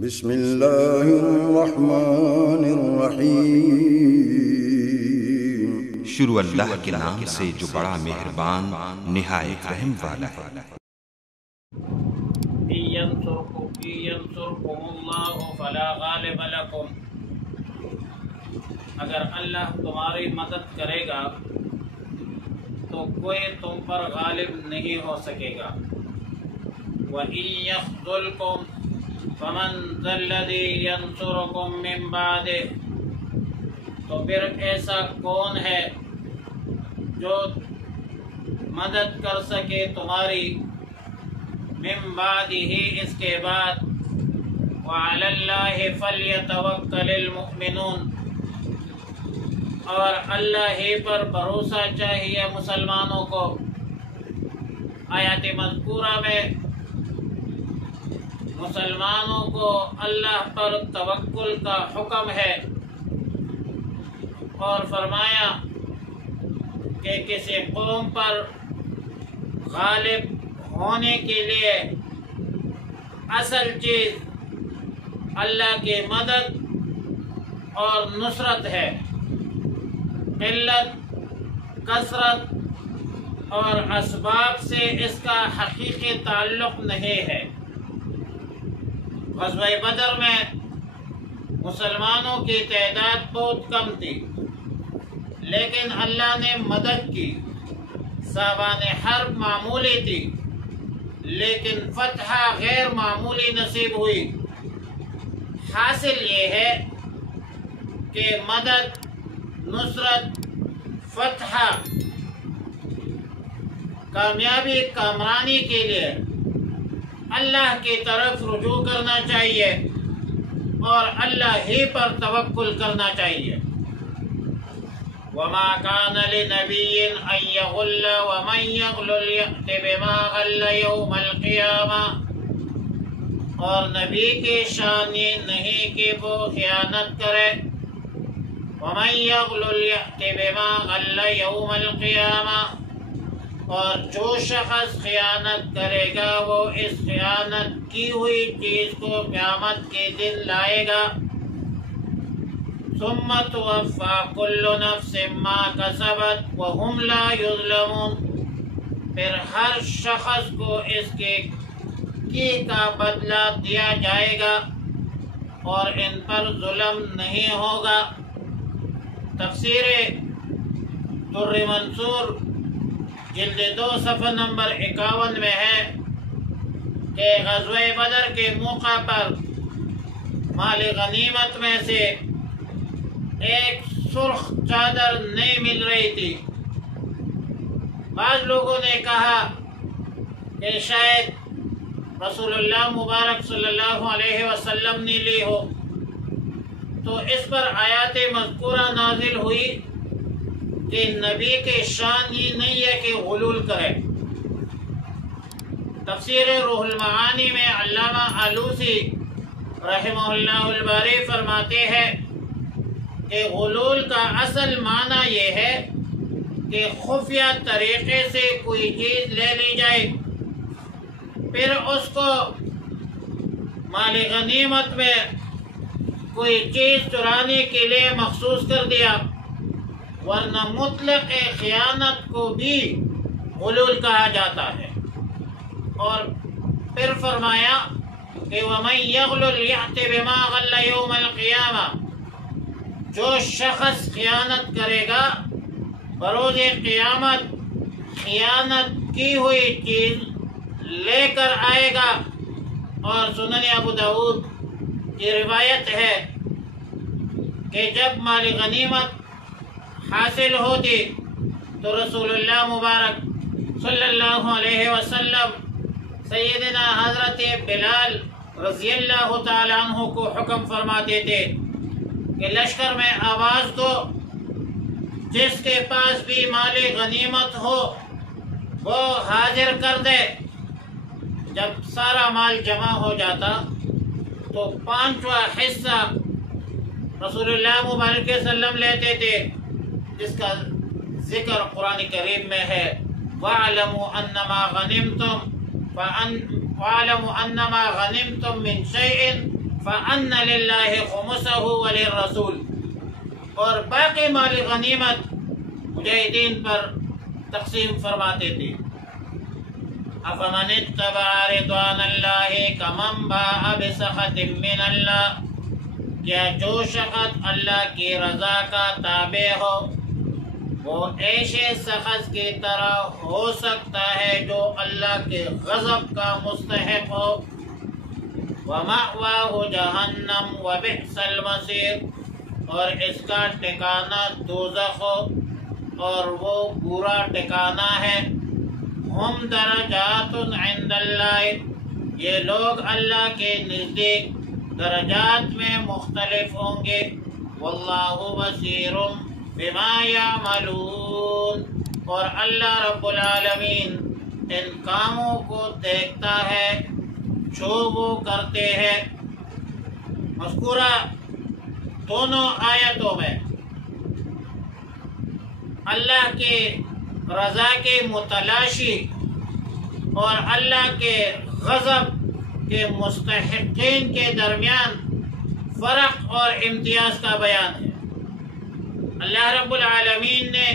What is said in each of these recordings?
بسم اللہ الرحمن الرحیم۔ شروع اللہ کے نام سے جو بڑا مہربان نہایت رحم والا ہے۔ ينصركم اللہ فلا غالب لكم، اگر اللہ تمہاری مدد کرے گا تو کوئی تم پر غالب نہیں ہو سکے گا۔ وَإِن يَخْذُلْكُمْ فَمَنْ ذَا الَّذِي يَنصُرُكُم مِّن بَعْدِهِ، تو پھر ایسا کون ہے جو مدد کر سکے تمہاری، من بعدہ اس کے بعد، وعلی اللہ فلیتوکل المؤمنون، اور اللہ ہی پر بھروسہ چاہیے مسلمانوں کو۔ آیات مذکورہ میں مسلمانوں کو اللہ پر توکل کا حکم ہے، اور فرمایا کہ کسی قوم پر غالب ہونے کے لیے اصل چیز اللہ کی مدد اور نصرت ہے، قلت کثرت اور اسباب سے اس کا حقیقی تعلق نہیں ہے۔ غزوہ بدر میں مسلمانوں کی تعداد بہت کم تھی، لیکن اللہ نے مدد کی۔ صحابہ حرب معمولی تھی، لیکن فتح غیر معمولی نصیب ہوئی۔ حاصل یہ ہے کہ مدد، نصرت، فتح، کامیابی، کامرانی کے لیے اللہ کی طرف رجوع کرنا چاہیے اور اللہ ہی پر توکل کرنا چاہیے۔ وما كان لنبي ان يغل ومن يغلل يأت بما غل يوم القيامة، اور نبی کی شان یہ نہیں کہ وہ خیانت کرے۔ ومن يغلل يأت بما غل يوم القيامة، اور جو شخص خیانت کرے گا وہ اس خیانت کی ہوئی چیز کو قیامت کے دن لائے گا۔ ثم توفى كل نفس ما كسبت وهم لا يظلمون، پھر ہر شخص کو اس کی کا بدلہ دیا جائے گا اور ان پر ظلم نہیں ہوگا۔ تفسیر در منصور جلد 2 صفحہ نمبر 51 میں ہے کہ غزوہ بدر کے موقع پر مال غنیمت میں سے ایک سرخ چادر نہیں مل رہی تھی۔ بعض لوگوں نے کہا کہ شاید رسول اللہ مبارک صلی اللہ علیہ وسلم نے لی ہو، تو اس پر آیات مذکورہ نازل ہوئی کہ نبی کے شان یہ نہیں ہے کہ غلول کرے۔ تفسیر روح المعانی میں علامہ آلوسی رحمہ اللہ الباری فرماتے ہیں کہ غلول کا اصل معنی یہ ہے کہ خفیہ طریقے سے کوئی چیز لے لی جائے، پھر اس کو مال غنیمت میں کوئی چیز چرانے کے لیے مخصوص کر دیا، ورنہ مطلق خیانت کو بھی غلول کہا جاتا ہے۔ اور پھر فرمایا کہ وَمَن يَغْلُلْ يَأْتِ بِمَا غَلَّ يَوْمَ الْقِيَامَةِ، جو شخص خیانت کرے گا بروز قیامت خیانت کی ہوئی چیز لے کر آئے گا۔ اور سنن ابو داؤد کی روایت ہے کہ جب مال غنیمت حاصل ہوتی تو رسول اللہ مبارک صلی اللہ علیہ وسلم سیدنا حضرت بلال رضی اللہ تعالیٰ عنہ کو حکم فرماتے تھے کہ لشکر میں آواز دو، جس کے پاس بھی مال غنیمت ہو وہ حاضر کر دے۔ جب سارا مال جمع ہو جاتا تو 5واں حصہ رسول اللہ مبارک صلی اللہ علیہ وسلم لیتے تھے، جس کا ذکر قرآن کریم میں ہے۔ وَاعْلَمُوا أَنَّمَا غَنِمْتُمْ وَاعْلَمُوا أَنَّمَا غَنِمْتُم مِّن شَيْءٍ فَأَنَّ لِلَّهِ خُمُسَهُ وَلِلرَّسُولِ، اور باقی مال غنیمت مجاہدین پر تقسیم فرماتے تھے۔ أَفَمَنِ اتَّبَعَ رِضْوَانَ اللَّهِ كَمَن بَاءَ بِسَخَطٍ مِّنَ اللَّهِ، کیا جو شخص اللہ کی رضا کا تابع ہو وہ ایسے شخص کی طرح ہو سکتا ہے جو اللہ کے غضب کا مستحق ہو۔ وَمَأْوَاهُ جَهَنَّمُ وَبِئْسَ الْمَصِيرُ، اور اس کا ٹھکانہ دوزخ ہو اور وہ برا ٹھکانہ ہے۔ ہم درجات عند اللہ، یہ لوگ اللہ کے نزدیک درجات میں مختلف ہوں گے۔ واللہ بصیر بما یعملون، اور اللہ رب العالمین ان کاموں کو دیکھتا ہے جو وہ کرتے ہیں۔ مذکورہ دونوں آیتوں میں اللہ کے رضا کے متلاشی اور اللہ کے غضب کے مستحقین کے درمیان فرق اور امتیاز کا بیان ہے۔ اللہ رب العالمین نے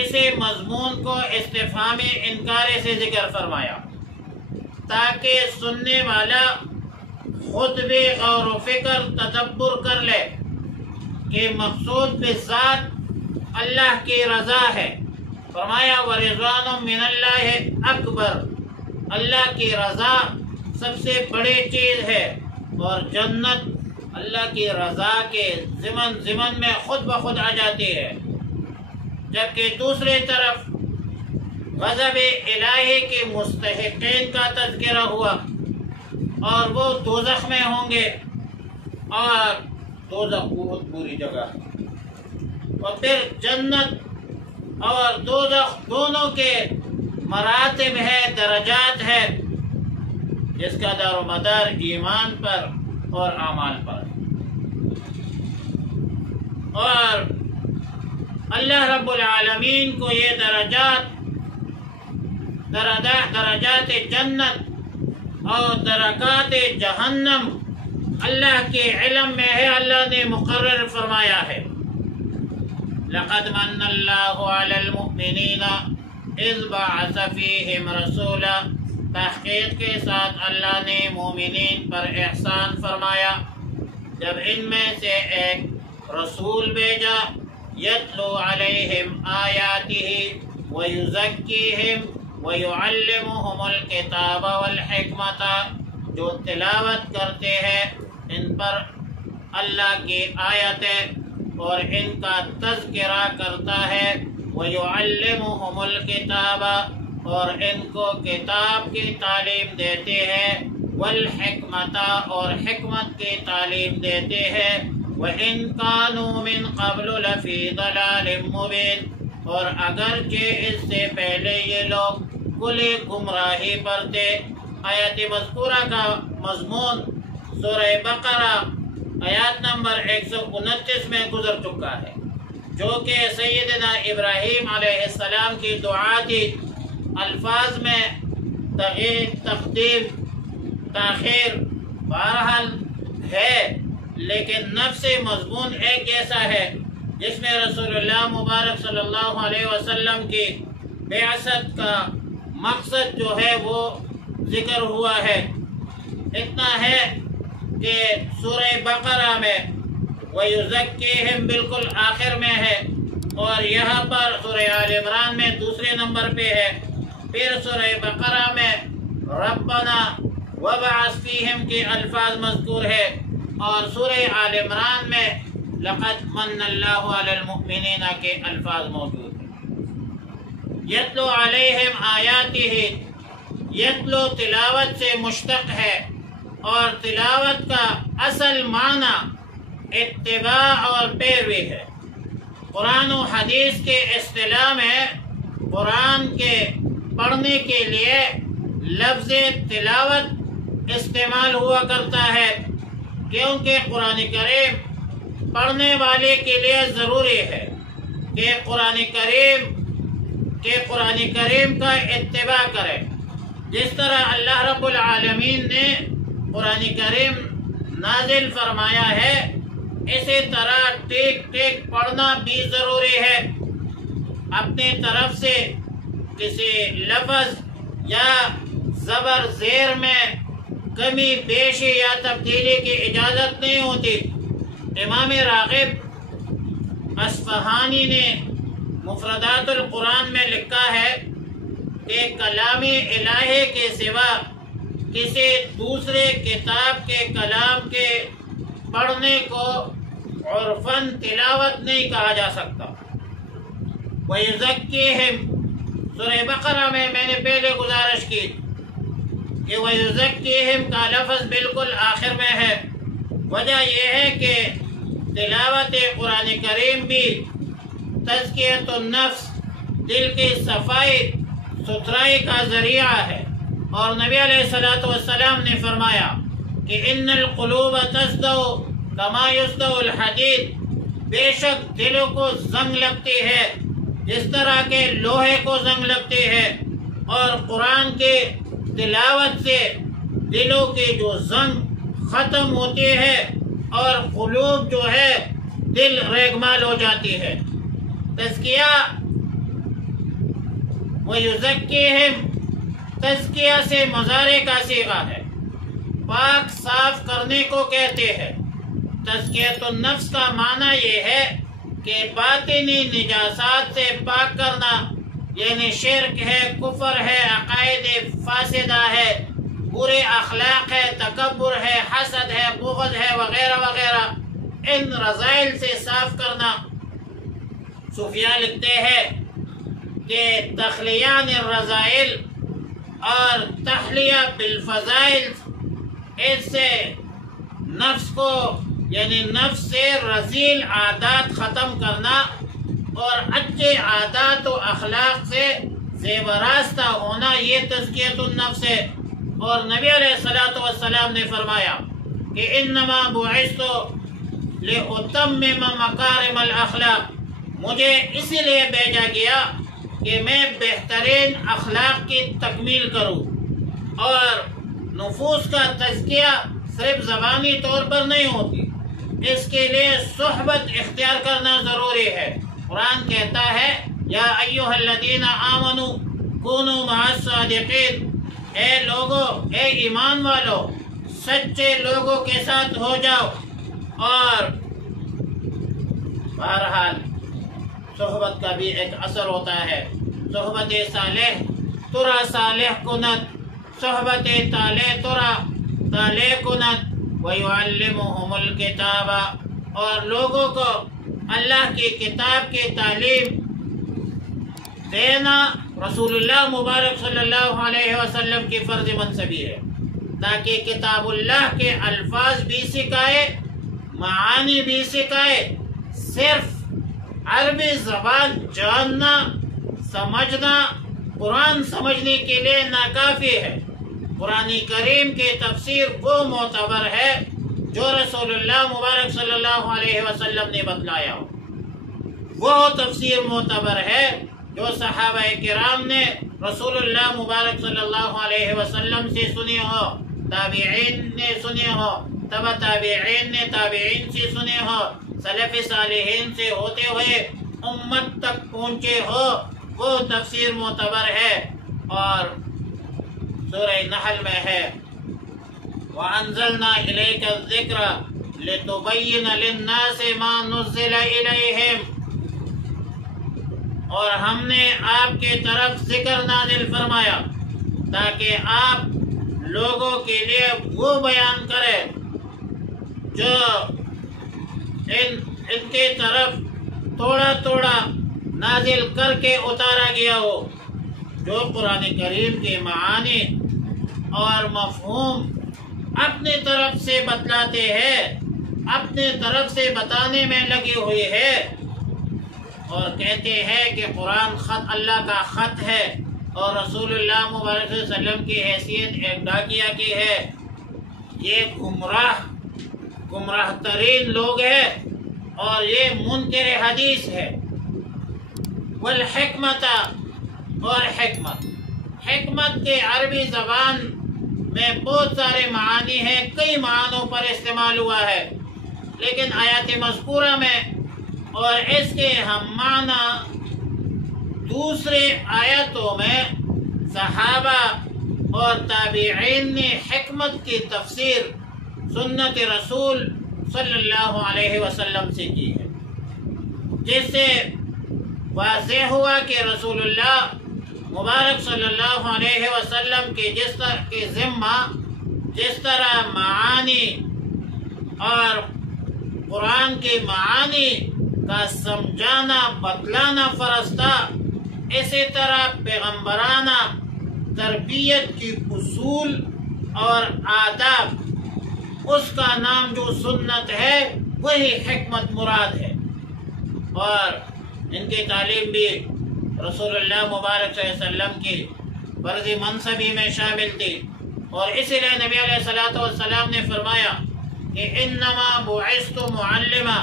اسی مضمون کو استفہام انکار سے ذکر فرمایا تاکہ سننے والا خود بھی غور و فکر تدبر کر لے کہ مقصود بذات اللہ کی رضا ہے۔ فرمایا وَرِضْوَانٌ مِّنَ اللَّهِ اکبر، اللہ کی رضا سب سے بڑی چیز ہے، اور جنت اللہ کی رضا کے ضمن میں خود بخود آ جاتی ہے۔ جبکہ دوسری طرف غضب الہی کے مستحقین کا تذکرہ ہوا اور وہ دوزخ میں ہوں گے، اور دوزخ بہت بری جگہ ہے، اور پھر جنت اور دوزخ دونوں کے مراتب ہے، درجات ہے، جس کا دار و مدار ایمان پر اور اعمال پر۔ اور اللہ رب العالمین کو یہ درجات جنت اور درکات جہنم اللہ کے علم میں ہے، اللہ نے مقرر فرمایا ہے۔ لقد من اللہ علی المؤمنین اذ بعث فیہم رسولا، تحقیق کے ساتھ اللہ نے مومنین پر احسان فرمایا جب ان میں سے ایک رسول بھیجا، یتلو علیہم آیاتہ ویزکیہم ویعلمہم الکتاب والحکمت، جو تلاوت کرتے ہیں ان پر اللہ کی آیتیں اور ان کا تذکرہ کرتا ہے، ویعلمہم الکتاب، اور ان کو کتاب کی تعلیم دیتے ہیں، والحکمت، اور حکمت کی تعلیم دیتے ہیں، وَإِن كَانُوا مِن قَبْلُ لَفِي ضَلَالٍ مُّبِينٍ، اور اگرچہ اس سے پہلے یہ لوگ کھلی گمراہی پر تھے۔ آیت مذکورہ کا مضمون سورہ بقرہ آیات نمبر 129 میں گزر چکا ہے، جو کہ سیدنا ابراہیم علیہ السلام کی دعا تھی۔ الفاظ میں تغییر، تقدیم، تاخیر بہرحال ہے، لیکن نفس مضمون ایک جیسا ہے، جس میں رسول اللہ مبارک صلی اللہ علیہ وسلم کی بعثت کا مقصد جو ہے وہ ذکر ہوا ہے۔ اتنا ہے کہ سورہ بقرہ میں وَيُزَكِّيهِمْ بالکل آخر میں ہے، اور یہاں پر سورہ آل عمران میں دوسرے نمبر پہ ہے، پھر سورہ بقرہ میں ربنا وَبَعَثْ فِيهِمْ کے الفاظ مذکور ہے، اور سورہ آل عمران میں لقد من اللہ علی المؤمنین کے الفاظ موجود ہیں۔ یتلو علیہم آیاتہ، یتلو تلاوت سے مشتق ہے، اور تلاوت کا اصل معنی اتباع اور پیروی ہے۔ قرآن و حدیث کے اصطلاح میں قرآن کے پڑھنے کے لیے لفظ تلاوت استعمال ہوا کرتا ہے، کیونکہ قرآن کریم پڑھنے والے کے لیے ضروری ہے کہ قرآن کریم کا اتباع کرے، جس طرح اللہ رب العالمین نے قرآن کریم نازل فرمایا ہے اسی طرح ٹیک ٹیک پڑھنا بھی ضروری ہے۔ اپنے طرف سے کسی لفظ یا زبر زیر میں کمی بیشی یا تبدیلی کی اجازت نہیں ہوتی۔ امام راغب اصفہانی نے مفردات القرآن میں لکھا ہے کہ کلام الہی کے سوا کسی دوسرے کتاب کے کلام کے پڑھنے کو عرفاً تلاوت نہیں کہا جا سکتا۔ وَيُزَكِّيهِمْ سورہ بقرہ میں نے پہلے گزارش کی کہ وَيُزَكِّيهِمْ کا لفظ بالکل آخر میں ہے۔ وجہ یہ ہے کہ تلاوت قرآن کریم بھی تزکیۃ النفس، دل کی صفائی ستھرائی کا ذریعہ ہے، اور نبی علیہ الصلوۃ والسلام نے فرمایا کہ ان القلوب تصدع کما یصدع الحدید، بے شک دلوں کو زنگ لگتی ہے جس طرح کے لوہے کو زنگ لگتی ہے، اور قرآن کے تلاوت سے دلوں کی جو زنگ ختم ہوتی ہے اور قلوب جو ہے دل ریگمال ہو جاتی ہے۔ تزکیہ وَيُزَكِّيهِمْ تزکیہ سے مضارع کا صیغہ ہے، پاک صاف کرنے کو کہتے ہیں۔ تزکیۃ النفس کا معنی یہ ہے کہ باطنی نجاسات سے پاک کرنا، یعنی شرک ہے، کفر ہے، عقائد فاسدہ ہے، برے اخلاق ہے، تکبر ہے، حسد ہے، بغض ہے، وغیرہ وغیرہ، ان رذائل سے صاف کرنا۔ صوفیاء لکھتے ہیں کہ تخلیان الرذائل اور تحلیہ بالفضائل، اس سے نفس کو یعنی نفس سے رذیل عادات ختم کرنا اور اچھے عادات و اخلاق سے زیب راستہ ہونا، یہ تزکیۃ النفس ہے۔ اور نبی علیہ الصلوۃ والسلام نے فرمایا کہ انما بعثت لأتمم مکارم الاخلاق، مجھے اسی لیے بھیجا گیا کہ میں بہترین اخلاق کی تکمیل کروں۔ اور نفوس کا تزکیہ صرف زبانی طور پر نہیں ہوتی، اس کے لیے صحبت اختیار کرنا ضروری ہے۔ قرآن کہتا ہے یا ایھا الذین آمنوا کونوا مع الصادقین، اے لوگو، اے ایمان والو، سچے لوگوں کے ساتھ ہو جاؤ۔ اور بہرحال صحبت کا بھی ایک اثر ہوتا ہے۔ صحبت صالح ترا صالح کنت، صحبت طالح ترا طالح کنت، وَيُعَلِّمُهُمُ الْكِتَابَ، اور لوگوں کو اللہ کی کتاب کی تعلیم دینا رسول اللہ مبارک صلی اللہ علیہ وسلم کی فرض منصبی ہے، تاکہ کتاب اللہ کے الفاظ بھی سکھائے، معانی بھی سکھائے۔ صرف عربی زبان جاننا، سمجھنا، قرآن سمجھنے کے لیے ناکافی ہے۔ قرآن کریم کی تفسیر وہ معتبر ہے جو رسول اللہ مبارک صلی اللہ علیہ وسلم نے بتلایا ہو، وہ تفسیر معتبر ہے جو صحابہ کرام نے رسول اللہ مبارک صلی اللہ علیہ وسلم سے سنی ہو، تابعین نے سنی ہو، تبع تابعین نے تابعین سے سنی ہو، سلف صالحین سے ہوتے ہوئے امت تک پہنچے ہو، وہ تفسیر معتبر ہے۔ اور سورہ نحل میں ہے وَأَنزَلْنَا إِلَيْكَ الذِّكْرَ لِتُبَيِّنَ لِلنَّاسِ مَا نُزِّلَ إِلَيْهِمْ، اور ہم نے آپ کی طرف ذکر نازل فرمایا تاکہ آپ لوگوں کے لیے وہ بیان کریں جو ان کی طرف تھوڑا تھوڑا نازل کر کے اتارا گیا ہو، جو قرآن کریم کے معانی اور مفہوم اپنے طرف سے بتلاتے ہیں، اپنے طرف سے بتانے میں لگی ہوئی ہے، اور کہتے ہیں کہ قرآن خط اللہ کا خط ہے اور رسول اللہ مبارک صلی اللہ علیہ وسلم کی حیثیت ایک ڈاکیہ کی ہے۔ یہ گمراہ ترین لوگ ہیں اور یہ منکر حدیث ہے۔ والحکمت، اور حکمت، حکمت کے عربی زبان میں بہت سارے معانی ہیں، کئی معنوں پر استعمال ہوا ہے، لیکن آیات مذکورہ میں اور اس کے ہم معنی دوسرے آیاتوں میں صحابہ اور تابعین نے حکمت کی تفسیر سنت رسول صلی اللہ علیہ وسلم سے کی ہے، جس سے واضح ہوا کہ رسول اللہ مبارک صلی اللہ علیہ وسلم کے ذمہ جس طرح معانی اور قرآن کے معانی کا سمجھانا بتلانا فرض تھا، اسی طرح پیغمبرانہ تربیت کی اصول اور آداب، اس کا نام جو سنت ہے وہی حکمت مراد ہے، اور ان کی تعلیم بھی رسول اللہ مبارک صلی اللہ علیہ وسلم کی فرضی منصبی میں شامل تھی، اور اسی لیے نبی علیہ الصلوۃ والسلام نے فرمایا کہ انما بعثت معلما،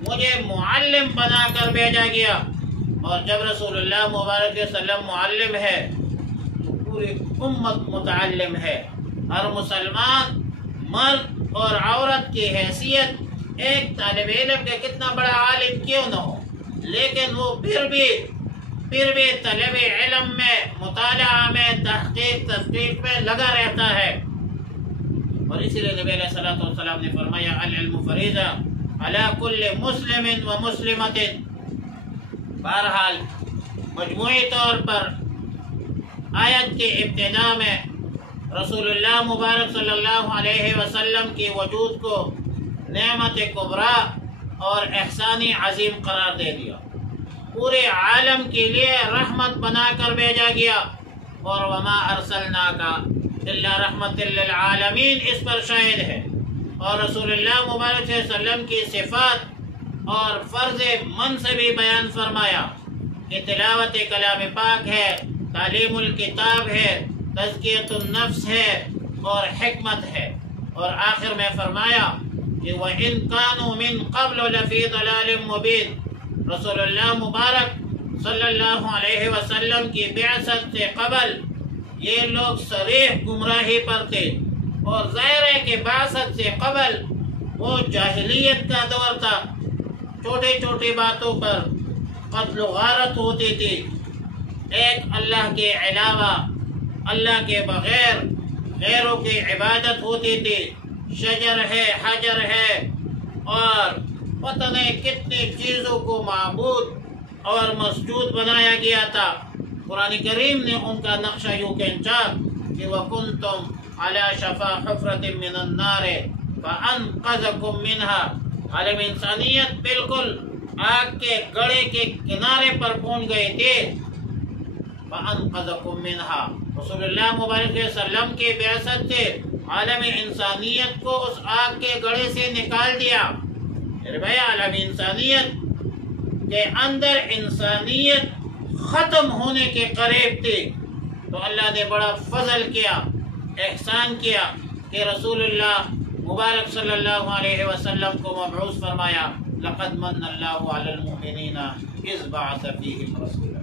مجھے معلم بنا کر بھیجا گیا، اور جب رسول اللہ مبارک صلی اللہ علیہ وسلم معلم ہے تو پوری امت متعلم ہے۔ ہر مسلمان مرد اور عورت کی حیثیت ایک طالب علم کے کتنا بڑا عالم کیوں نہ ہو، لیکن وہ پھر بھی طلب علم میں، مطالعہ میں، تحقیق میں لگا رہتا ہے، اور اسی لیے نبی علیہ الصلوۃ والسلام نے فرمایا العلم فریضہ علی کل مسلم و مسلمۃ۔ بہرحال مجموعی طور پر آیت کے ابتداء میں رسول اللہ مبارک صلی اللہ علیہ وسلم کی وجود کو نعمت کبریٰ اور احسانی عظیم قرار دے دیا، پورے عالم کے لیے رحمت بنا کر بھیجا گیا، اور وما ارسلناک الا رحمت للعالمین اس پر شاہد ہے، اور رسول اللہ مبارک صلی اللہ علیہ وسلم کی صفات اور فرض منصبی بیان فرمایا کہ تلاوت کلام پاک ہے، تعلیم الکتاب ہے، تزکیۃ النفس ہے اور حکمت ہے، اور آخر میں فرمایا کہ وَإِن كَانُوا مِن قَبْلُ لَفِي ضَلَالٍ مُبِينٍ، رسول اللہ مبارک صلی اللہ علیہ وسلم کی بعثت سے قبل یہ لوگ صریح گمراہی پر تھے، اور ظاہر ہے کہ بعثت سے قبل وہ جاہلیت کا دور تھا، چھوٹی چھوٹی باتوں پر قتل و غارت ہوتی تھی، ایک اللہ کے علاوہ، اللہ کے بغیر غیروں کی عبادت ہوتی تھی، شجر ہے، حجر ہے، اور پتہ نہیں کتنی چیزوں کو معبود اور مسجود بنایا گیا تھا۔ قرآن کریم نے ان کا نقشہ یوں کھینچا کہ وَكُنْتُمْ عَلَى شَفَا حُفْرَةٍ مِّنَ النَّارِ فَأَنْقَذَكُم مِّنْهَا، عالم انسانیت بالکل آگ کے گڑھے کے کنارے پر پہنچ گئے تھے، فَأَنْقَذَكُم مِّنْهَا، رسول اللہ مبارک صلی اللہ علیہ وسلم کی بعثت سے عالم انسانیت کو اس آگ کے گڑھے سے نکال دیا۔ بھائی عالم انسانیت کے اندر انسانیت ختم ہونے کے قریب تھی، تو اللہ نے بڑا فضل کیا، احسان کیا کہ رسول اللہ مبارک صلی اللہ علیہ وسلم کو مبعوث فرمایا۔ لقد من اللہ علی المؤمنین اذ بعث فیہم رسولا۔